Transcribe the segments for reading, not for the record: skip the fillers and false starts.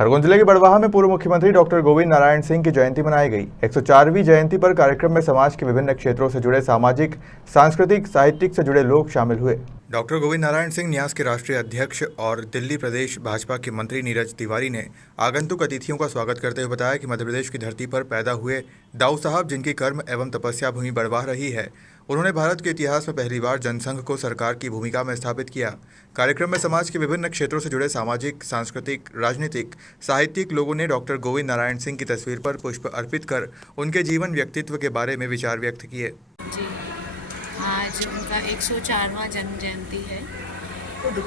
खरगोन जिले के बड़वाह में पूर्व मुख्यमंत्री डॉक्टर गोविंद नारायण सिंह की जयंती मनाई गई। 104वीं जयंती पर कार्यक्रम में समाज के विभिन्न क्षेत्रों से जुड़े सामाजिक, सांस्कृतिक, साहित्यिक से जुड़े लोग शामिल हुए। डॉक्टर गोविंद नारायण सिंह न्यास के राष्ट्रीय अध्यक्ष और दिल्ली प्रदेश भाजपा के मंत्री नीरज तिवारी ने आगंतुक अतिथियों का स्वागत करते हुए बताया कि मध्य प्रदेश की धरती पर पैदा हुए दाऊ साहब, जिनकी कर्म एवं तपस्या भूमि बड़वाह रही है, उन्होंने भारत के इतिहास में पहली बार जनसंघ को सरकार की भूमिका में स्थापित किया। कार्यक्रम में समाज के विभिन्न क्षेत्रों से जुड़े सामाजिक, सांस्कृतिक, राजनीतिक, साहित्यिक लोगों ने डॉक्टर गोविंद नारायण सिंह की तस्वीर पर पुष्प अर्पित कर उनके जीवन व्यक्तित्व के बारे में विचार व्यक्त किए। जी, आज उनका 104वां जन्म जयंती है।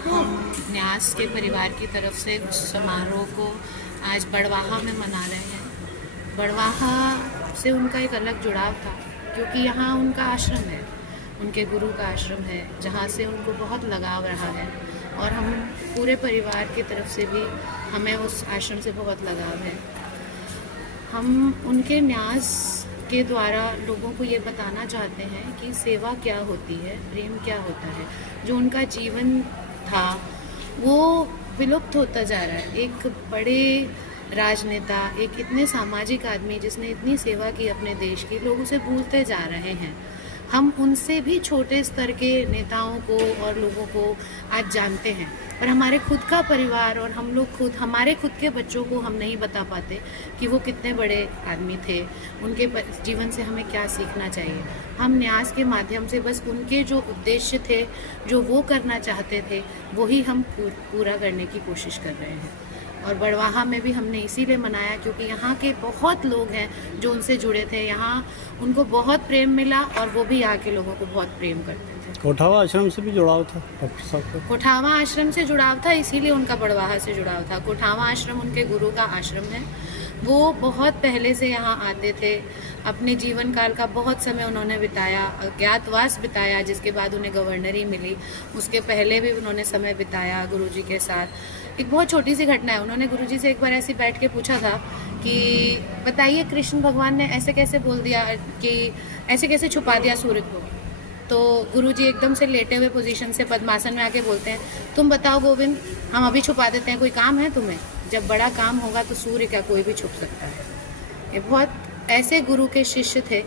हम न्यास के परिवार की तरफ से उस समारोह को आज बड़वाह में मना रहे हैं। बड़वाह से उनका एक अलग जुड़ाव था, क्योंकि यहाँ उनका आश्रम है, उनके गुरु का आश्रम है, जहाँ से उनको बहुत लगाव रहा है। और हम पूरे परिवार की तरफ से भी हमें उस आश्रम से बहुत लगाव है। हम उनके न्यास के द्वारा लोगों को ये बताना चाहते हैं कि सेवा क्या होती है, प्रेम क्या होता है। जो उनका जीवन था वो विलुप्त होता जा रहा है। एक बड़े राजनेता, एक इतने सामाजिक आदमी जिसने इतनी सेवा की अपने देश की, लोग उसे भूलते जा रहे हैं। हम उनसे भी छोटे स्तर के नेताओं को और लोगों को आज जानते हैं, पर हमारे खुद का परिवार और हम लोग खुद, हमारे खुद के बच्चों को हम नहीं बता पाते कि वो कितने बड़े आदमी थे, उनके जीवन से हमें क्या सीखना चाहिए। हम न्यास के माध्यम से बस उनके जो उद्देश्य थे, जो वो करना चाहते थे, वही हम पूरा करने की कोशिश कर रहे हैं। और बड़वाह में भी हमने इसीलिए मनाया क्योंकि यहाँ के बहुत लोग हैं जो उनसे जुड़े थे। यहाँ उनको बहुत प्रेम मिला और वो भी यहाँ के लोगों को बहुत प्रेम करते थे। कोठावा आश्रम से भी जुड़ाव था डॉक्टर साहब का? कोठावा आश्रम से जुड़ाव था, इसीलिए उनका बड़वाह से जुड़ाव था। कोठावा आश्रम उनके गुरु का आश्रम है। वो बहुत पहले से यहाँ आते थे। अपने जीवन काल का बहुत समय उन्होंने बिताया, अज्ञातवास बिताया, जिसके बाद उन्हें गवर्नरी मिली। उसके पहले भी उन्होंने समय बिताया गुरुजी के साथ। एक बहुत छोटी सी घटना है, उन्होंने गुरुजी से एक बार ऐसे बैठ के पूछा था कि बताइए कृष्ण भगवान ने ऐसे कैसे बोल दिया कि ऐसे कैसे छुपा दिया सूर्य को। तो गुरुजी एकदम से लेटे हुए पोजीशन से पद्मासन में आके बोलते हैं, तुम बताओ गोविंद, हम अभी छुपा देते हैं, कोई काम है तुम्हें? जब बड़ा काम होगा तो सूर्य क्या कोई भी छुप सकता है। ये बहुत ऐसे गुरु के शिष्य थे।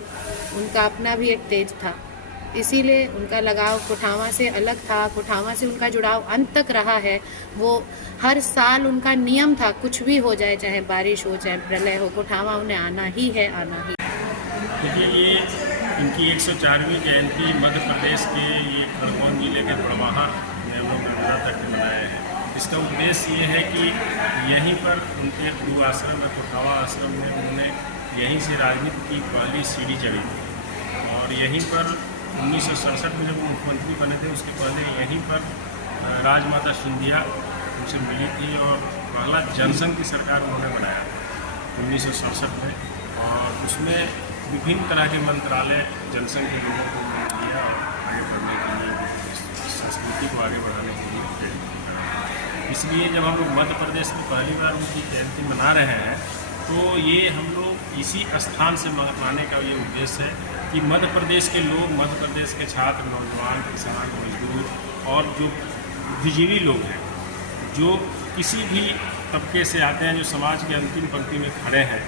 उनका अपना भी एक तेज था, इसीलिए उनका लगाव कोठावा से अलग था। कोठावा से उनका जुड़ाव अंत तक रहा है। वो हर साल उनका नियम था, कुछ भी हो जाए, चाहे बारिश हो, चाहे प्रलय हो, कोठावा उन्हें आना ही है, आना ही। देखिए, ये इनकी 104वीं जयंती मध्य प्रदेश के ये खरगोन जिले के बड़वाह नर्मदा तक मनाया है। इसका उद्देश्य ये है कि यहीं पर उनके गुरु आश्रम में, कोठावा आश्रम में, उन्होंने यहीं से राजनीति की पहली सीढ़ी चढ़ी थी। और यहीं पर 1967 में जब वो मुख्यमंत्री बने थे, उसके पहले यहीं पर राजमाता सिंधिया उनसे मिली थी और पहला जनसंघ की सरकार उन्होंने बनाया 1967 में। और उसमें विभिन्न तरह के मंत्रालय जनसंघ के लोगों को दिया और आगे बढ़ने के लिए, संस्कृति को आगे बढ़ाने के लिए प्रेरित किया। इसलिए जब हम लोग मध्य प्रदेश में पहली बार उनकी जयंती मना रहे हैं, तो ये हम लोग इसी स्थान से मनाने का ये उद्देश्य है कि मध्य प्रदेश के लोग, मध्य प्रदेश के छात्र, नौजवान, किसान, मजदूर और जो बुद्धिजीवी लोग हैं, जो किसी भी तबके से आते हैं, जो समाज के अंतिम पंक्ति में खड़े हैं,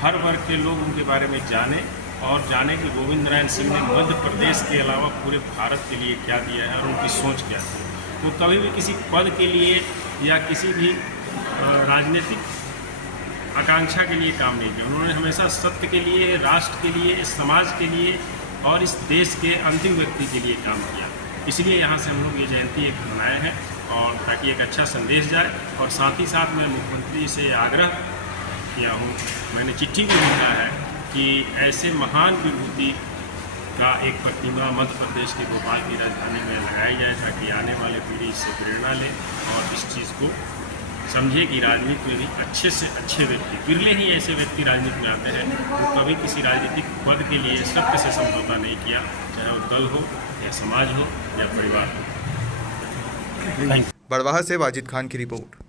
हर वर्ग के लोग उनके बारे में जाने और जाने कि गोविंद नारायण सिंह ने मध्य प्रदेश के अलावा पूरे भारत के लिए क्या दिया है और उनकी सोच क्या थी। वो कभी भी किसी पद के लिए या किसी भी राजनीतिक आकांक्षा के लिए काम नहीं किया। उन्होंने हमेशा सत्य के लिए, राष्ट्र के लिए, समाज के लिए और इस देश के अंतिम व्यक्ति के लिए काम किया। इसलिए यहाँ से हम लोग ये जयंती एक मनाए हैं, और ताकि एक अच्छा संदेश जाए। और साथ ही साथ मैं मुख्यमंत्री से आग्रह किया हूँ, मैंने चिट्ठी भी लिखा है कि ऐसे महान विभूति का एक प्रतिमा मध्य प्रदेश के भोपाल की राजधानी में लगाई जाए, ताकि आने वाली पीढ़ी इससे प्रेरणा ले और इस चीज़ को समझे कि राजनीति में भी अच्छे से अच्छे व्यक्ति, विरले ही ऐसे व्यक्ति राजनीति में आते हैं वो कभी किसी राजनीतिक पद के लिए सत्य से समझौता नहीं किया, चाहे वो दल हो या समाज हो या परिवार हो। बड़वाह से वाजिद खान की रिपोर्ट।